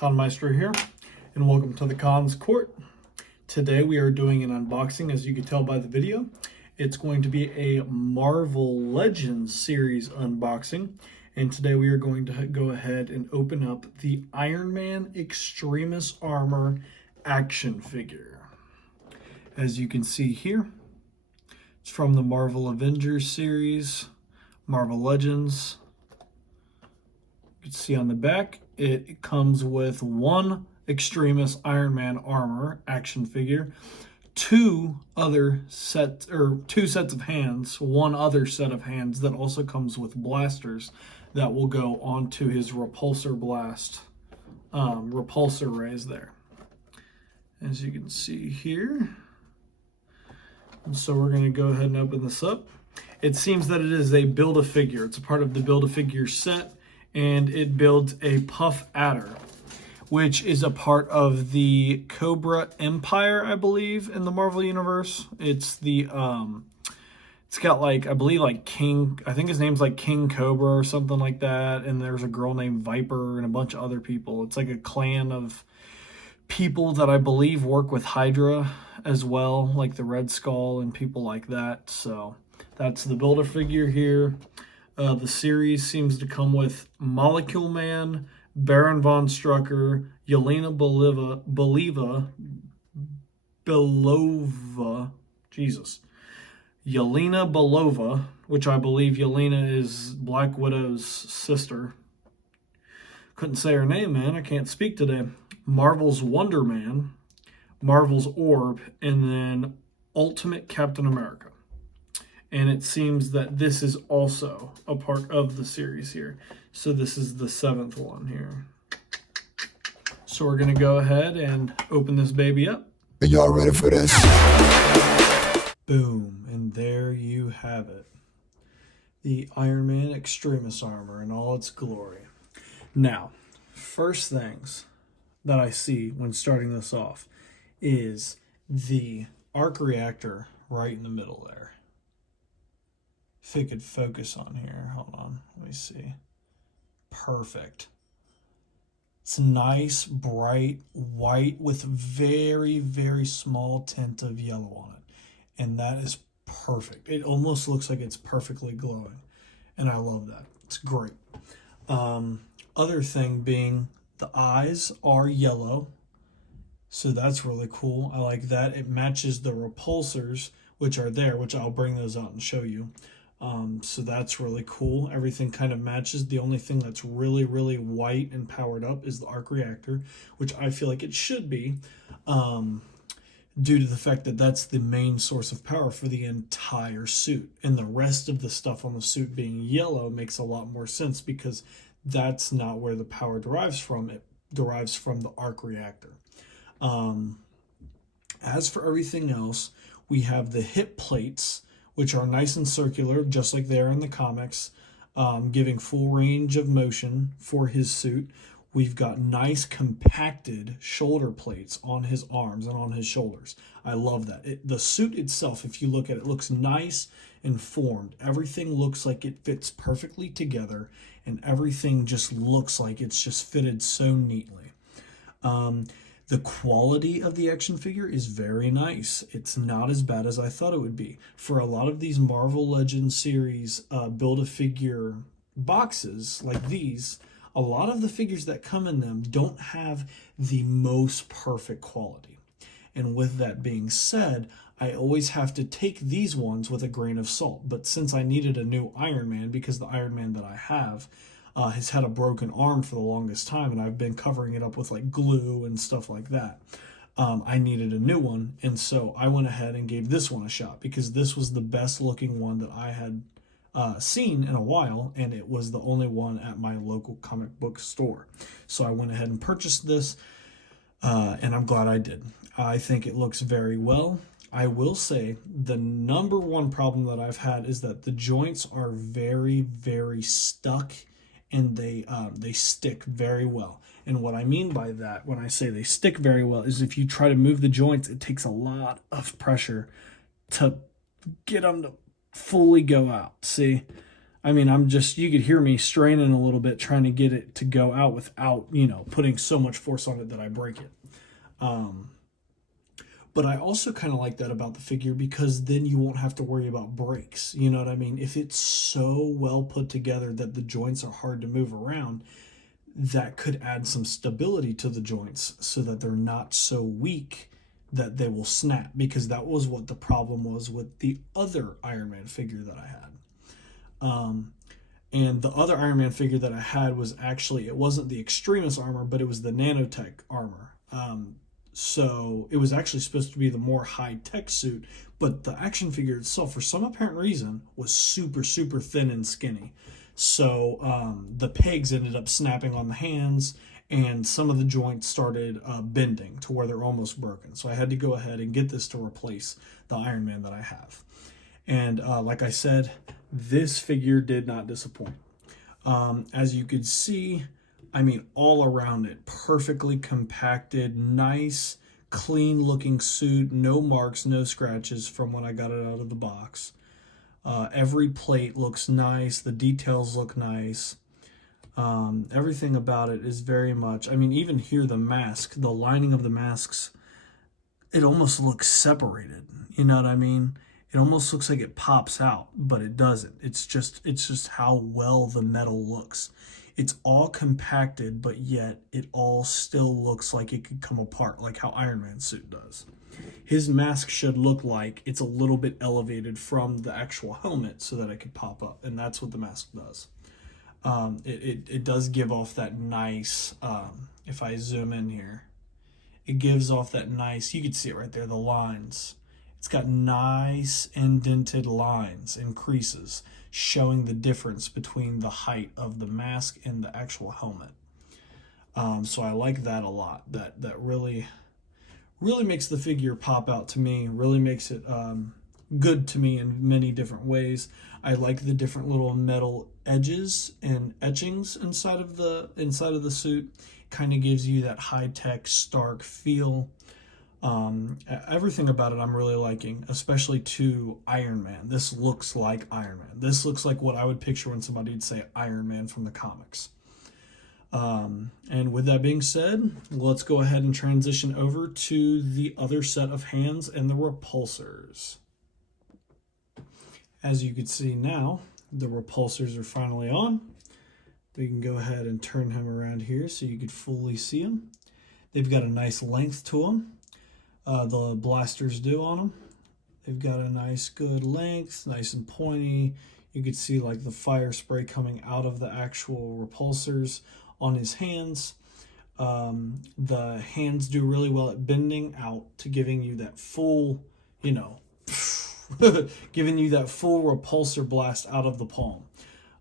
Conmeister here, and welcome to the Cons Court. Today we are doing an unboxing, as you can tell by the video. It's going to be a Marvel Legends series unboxing, and today we are going to go ahead and open up the Iron Man Extremis Armor action figure. As you can see here, it's from the Marvel Avengers series, Marvel Legends. You can see on the back, it comes with one Extremis Iron Man armor action figure, two sets of hands, one other set of hands that also comes with blasters that will go onto his repulsor rays there. As you can see here. And so we're going to go ahead and open this up. It seems that it is a Build-A-Figure. It's a part of the Build-A-Figure set, and it builds a Puff Adder, which is a part of the Cobra Empire, I believe, in the Marvel Universe. It's the, it's got like, I believe like King, I think his name's like King Cobra or something like that, and there's a girl named Viper and a bunch of other people. It's like a clan of people that I believe work with Hydra as well, like the Red Skull and people like that. So that's the Build-A-Figure here. The series seems to come with Molecule Man, Baron Von Strucker, Yelena Yelena Belova, which I believe Yelena is Black Widow's sister. Couldn't say her name, man. I can't speak today. Marvel's Wonder Man, Marvel's Orb, and then Ultimate Captain America. And it seems that this is also a part of the series here. So this is the 7th one here. So we're going to go ahead and open this baby up. Are y'all ready for this? Boom. And there you have it. The Iron Man Extremis armor in all its glory. Now, first things that I see when starting this off is the arc reactor right in the middle there. If it could focus on here, hold on, let me see. Perfect. It's nice, bright white with very, very small tint of yellow on it. And that is perfect. It almost looks like it's perfectly glowing. And I love that. It's great. Other thing being the eyes are yellow. So that's really cool. I like that. It matches the repulsors, which are there, which I'll bring those out and show you. So that's really cool. Everything kind of matches. The only thing that's really, really white and powered up is the arc reactor, which I feel like it should be, due to the fact that that's the main source of power for the entire suit. And the rest of the stuff on the suit being yellow makes a lot more sense because that's not where the power derives from. It derives from the arc reactor. As for everything else, we have the hip plates, which are nice and circular, just like they are in the comics, giving full range of motion for his suit. We've got nice compacted shoulder plates on his arms and on his shoulders. I love that. The suit itself, if you look at it, looks nice and formed. Everything looks like it fits perfectly together, and everything just looks like it's just fitted so neatly. The quality of the action figure is very nice. It's not as bad as I thought it would be. For a lot of these Marvel Legends series Build-A-Figure boxes like these, a lot of the figures that come in them don't have the most perfect quality. And with that being said, I always have to take these ones with a grain of salt. But since I needed a new Iron Man, because the Iron Man that I have has had a broken arm for the longest time, and I've been covering it up with like glue and stuff like that. I needed a new one, and so I went ahead and gave this one a shot because this was the best looking one that I had seen in a while, and it was the only one at my local comic book store. So I went ahead and purchased this, and I'm glad I did. I think it looks very well. I will say the number one problem that I've had is that the joints are very, very stuck, and they stick very well. And what I mean by that, when I say they stick very well, is if you try to move the joints, it takes a lot of pressure to get them to fully go out. See, I mean, you could hear me straining a little bit trying to get it to go out without, putting so much force on it that I break it. Um, but I also kind of like that about the figure because then you won't have to worry about breaks. You know what I mean? If it's so well put together that the joints are hard to move around, that could add some stability to the joints so that they're not so weak that they will snap, because that was what the problem was with the other Iron Man figure that I had. Um, and the other Iron Man figure that I had was actually, it wasn't the Extremis armor, but it was the nanotech armor. So it was actually supposed to be the more high-tech suit, but the action figure itself, for some apparent reason, was super, super thin and skinny. So the pegs ended up snapping on the hands, and some of the joints started bending to where they're almost broken. So I had to go ahead and get this to replace the Iron Man that I have. And like I said, this figure did not disappoint. As you could see, I mean, all around it, perfectly compacted, nice, clean looking suit, no marks, no scratches from when I got it out of the box. Every plate looks nice, the details look nice. Everything about it is very much, I mean, even here, the mask, the lining of the masks, it almost looks separated. You know what I mean? It almost looks like it pops out, but it doesn't. It's just how well the metal looks. It's all compacted, but yet it all still looks like it could come apart, like how Iron Man's suit does. His mask should look like it's a little bit elevated from the actual helmet so that it could pop up, and that's what the mask does. It does give off that nice, if I zoom in here, it gives off that nice, you can see it right there, the lines. It's got nice indented lines and creases showing the difference between the height of the mask and the actual helmet. So I like that a lot. That really makes the figure pop out to me, really makes it good to me in many different ways. I like the different little metal edges and etchings inside of the suit. Kind of gives you that high-tech, stark feel. Everything about it I'm really liking, especially to Iron Man. This looks like Iron Man. This looks like what I would picture when somebody would say Iron Man from the comics. And with that being said, let's go ahead and transition over to the other set of hands and the repulsors. As you can see now, the repulsors are finally on. We can go ahead and turn him around here so you could fully see him. They've got a nice length to them. The blasters do on them. They've got a nice good length, nice and pointy. You could see like the fire spray coming out of the actual repulsors on his hands. The hands do really well at bending out to giving you that full, giving you that full repulsor blast out of the palm.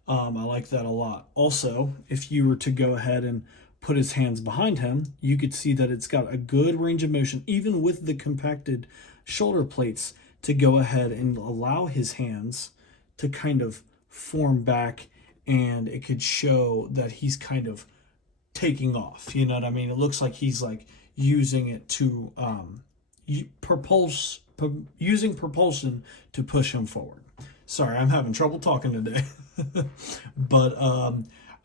I like that a lot. Also, if you were to go ahead and put his hands behind him, you could see that it's got a good range of motion, even with the compacted shoulder plates, to go ahead and allow his hands to kind of form back, and it could show that he's kind of taking off. You know what I mean? It looks like he's like using it to using propulsion to push him forward. Sorry, I'm having trouble talking today. But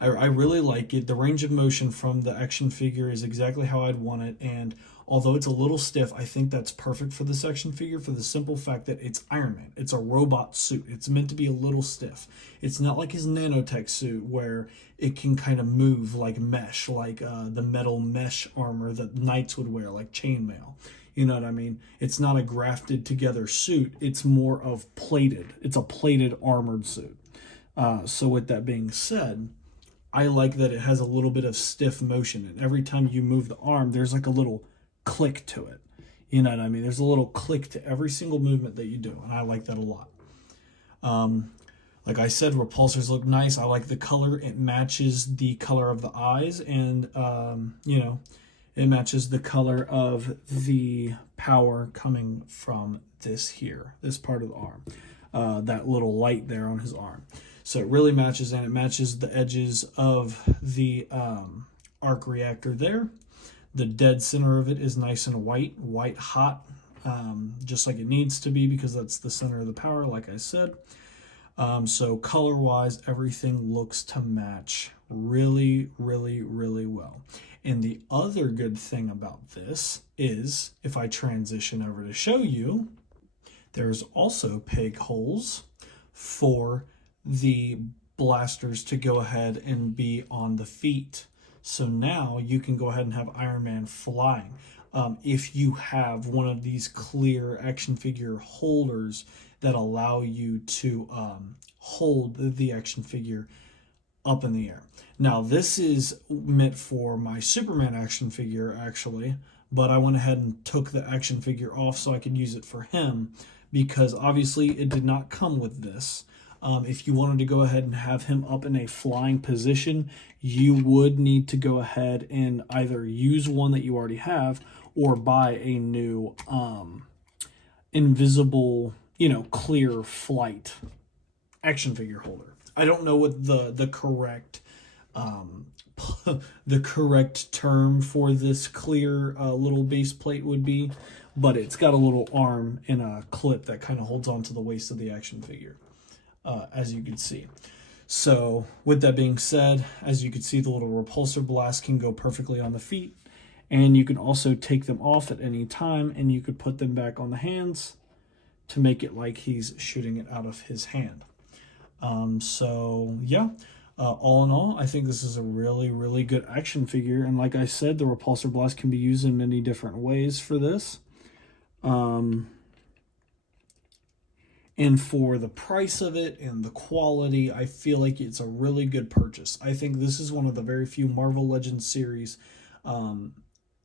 I really like it. The range of motion from the action figure is exactly how I'd want it, and although it's a little stiff, I think that's perfect for this action figure for the simple fact that it's Iron Man. It's a robot suit. It's meant to be a little stiff. It's not like his nanotech suit where it can kind of move like mesh, like the metal mesh armor that knights would wear, like chainmail. You know what I mean? It's not a grafted together suit. It's more of plated. It's a plated armored suit. So with that being said, I like that it has a little bit of stiff motion, and every time you move the arm, there's like a little click to it. You know what I mean? There's a little click to every single movement that you do, and I like that a lot. Like I said, repulsors look nice. I like the color. It matches the color of the eyes, and it matches the color of the power coming from this part of the arm. That little light there on his arm. So it really matches, and it matches the edges of the arc reactor there. The dead center of it is nice and white hot, just like it needs to be, because that's the center of the power, like I said. So color-wise, everything looks to match really, really, really well. And the other good thing about this is, if I transition over to show you, there's also peg holes for the blasters to go ahead and be on the feet. So now you can go ahead and have Iron Man flying. If you have one of these clear action figure holders that allow you to hold the action figure up in the air. Now, this is meant for my Superman action figure, actually, but I went ahead and took the action figure off so I could use it for him, because obviously it did not come with this. If you wanted to go ahead and have him up in a flying position, you would need to go ahead and either use one that you already have or buy a new invisible, clear flight action figure holder. I don't know what the correct the correct term for this clear little base plate would be, but it's got a little arm and a clip that kind of holds onto the waist of the action figure, as you can see. So with that being said, as you can see, the little repulsor blast can go perfectly on the feet, and you can also take them off at any time, and you could put them back on the hands to make it like he's shooting it out of his hand. So yeah, all in all, I think this is a really, really good action figure. And like I said, the repulsor blast can be used in many different ways for this. And for the price of it and the quality, I feel like it's a really good purchase. I think this is one of the very few Marvel Legends series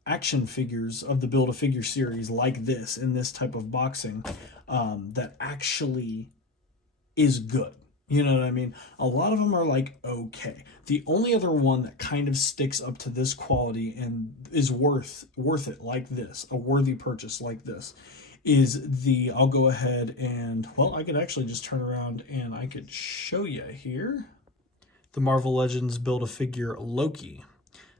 action figures of the Build-A-Figure series like this, in this type of boxing, that actually is good. You know what I mean? A lot of them are like, okay. The only other one that kind of sticks up to this quality and is worth it like this, a worthy purchase like this, is the, I'll go ahead and, well, I could actually just turn around and I could show you here, the Marvel Legends Build-A-Figure Loki.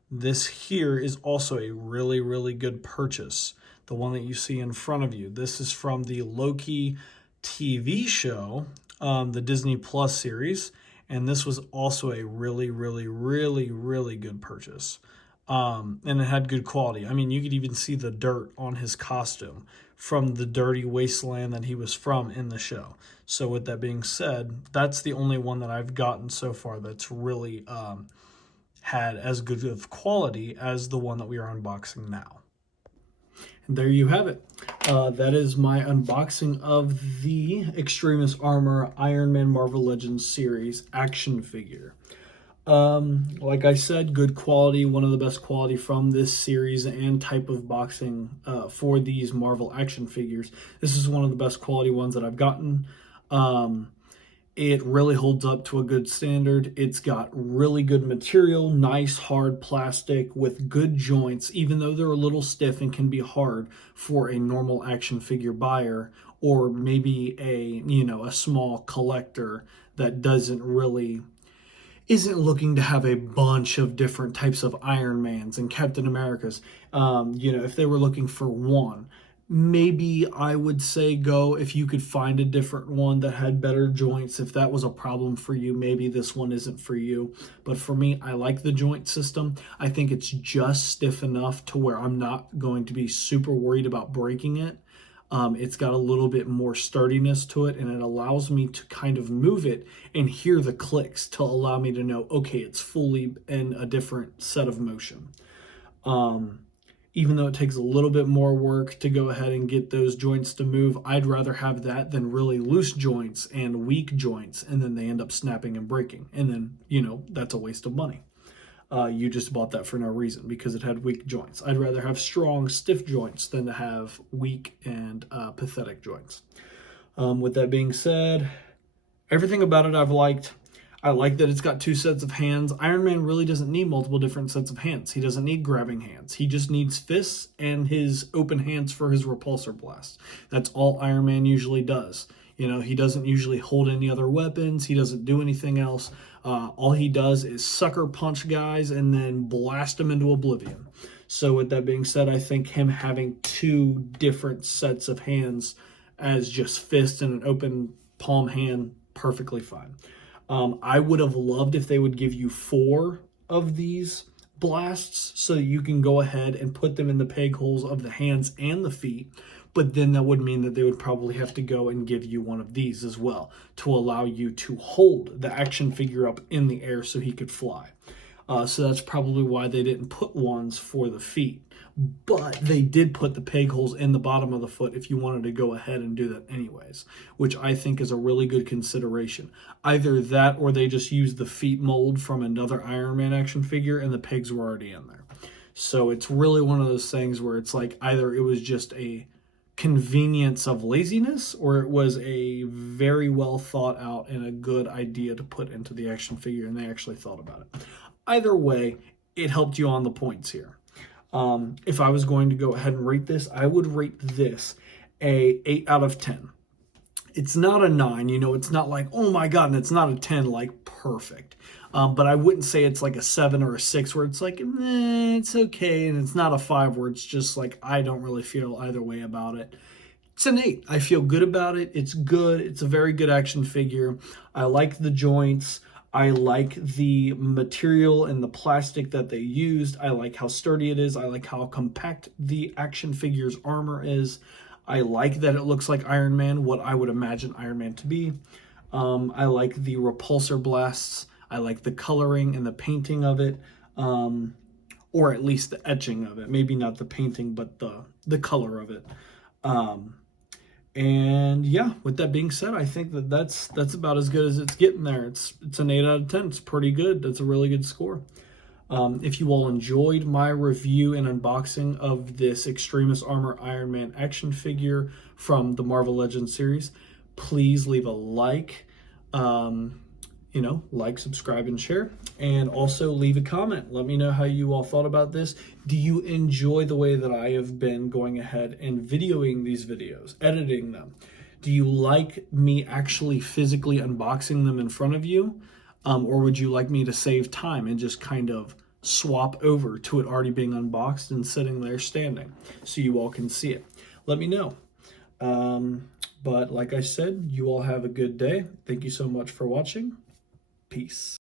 This here is also a really, really good purchase. The one that you see in front of you. This is from the Loki TV show, the Disney Plus series, and this was also a really, really, really, really good purchase. And it had good quality. I mean, you could even see the dirt on his costume from the dirty wasteland that he was from in the show. So with that being said, that's the only one that I've gotten so far that's really had as good of quality as the one that we are unboxing now. And there you have it. That is my unboxing of the Extremis Armor Iron Man Marvel Legends series action figure. Like I said, good quality, one of the best quality from this series and type of boxing for these Marvel action figures. This is one of the best quality ones that I've gotten. It really holds up to a good standard. It's got really good material, nice hard plastic with good joints, even though they're a little stiff and can be hard for a normal action figure buyer, or maybe a small collector that isn't looking to have a bunch of different types of Iron Mans and Captain Americas. If they were looking for one, maybe I would say go if you could find a different one that had better joints. If that was a problem for you, maybe this one isn't for you. But for me, I like the joint system. I think it's just stiff enough to where I'm not going to be super worried about breaking it. It's got a little bit more sturdiness to it, and it allows me to kind of move it and hear the clicks to allow me to know, okay, it's fully in a different set of motion. Even though it takes a little bit more work to go ahead and get those joints to move, I'd rather have that than really loose joints and weak joints, and then they end up snapping and breaking. And then, that's a waste of money. You just bought that for no reason because it had weak joints. I'd rather have strong, stiff joints than to have weak and pathetic joints. With that being said, everything about it I've liked. I like that it's got two sets of hands. Iron Man really doesn't need multiple different sets of hands. He doesn't need grabbing hands. He just needs fists and his open hands for his repulsor blast. That's all Iron Man usually does. He doesn't usually hold any other weapons. He doesn't do anything else. All he does is sucker punch guys and then blast them into oblivion. So with that being said, I think him having two different sets of hands as just fists and an open palm hand perfectly fine. I would have loved if they would give you 4 of these blasts so that you can go ahead and put them in the peg holes of the hands and the feet. But then that would mean that they would probably have to go and give you one of these as well to allow you to hold the action figure up in the air so he could fly. So that's probably why they didn't put ones for the feet. But they did put the peg holes in the bottom of the foot if you wanted to go ahead and do that anyways, which I think is a really good consideration. Either that or they just used the feet mold from another Iron Man action figure and the pegs were already in there. So it's really one of those things where it's like either it was just a convenience of laziness or it was a very well thought out and a good idea to put into the action figure and they actually thought about it. Either way, it helped you on the points here. If I was going to go ahead and rate this, I would rate this a 8 out of 10. It's not a 9, you know, it's not like, oh my God, and it's not a 10, like perfect. But I wouldn't say it's like a 7 or a 6 where it's like, it's okay. And it's not a 5 where it's just like, I don't really feel either way about it. It's an 8. I feel good about it. It's good. It's a very good action figure. I like the joints. I like the material and the plastic that they used. I like how sturdy it is. I like how compact the action figure's armor is. I like that it looks like Iron Man, what I would imagine Iron Man to be. I like the repulsor blasts. I like the coloring and the painting of it, or at least the etching of it. Maybe not the painting, but the color of it. And yeah, with that being said, I think that's about as good as it's getting there. It's an 8 out of 10. It's pretty good. That's a really good score. If you all enjoyed my review and unboxing of this Extremis Armor Iron Man action figure from the Marvel Legends series, please leave a like, like, subscribe, and share. And also leave a comment. Let me know how you all thought about this. Do you enjoy the way that I have been going ahead and videoing these videos, editing them? Do you like me actually physically unboxing them in front of you? Or would you like me to save time and just kind of swap over to it already being unboxed and sitting there standing so you all can see it? Let me know. But like I said, you all have a good day. Thank you so much for watching. Peace.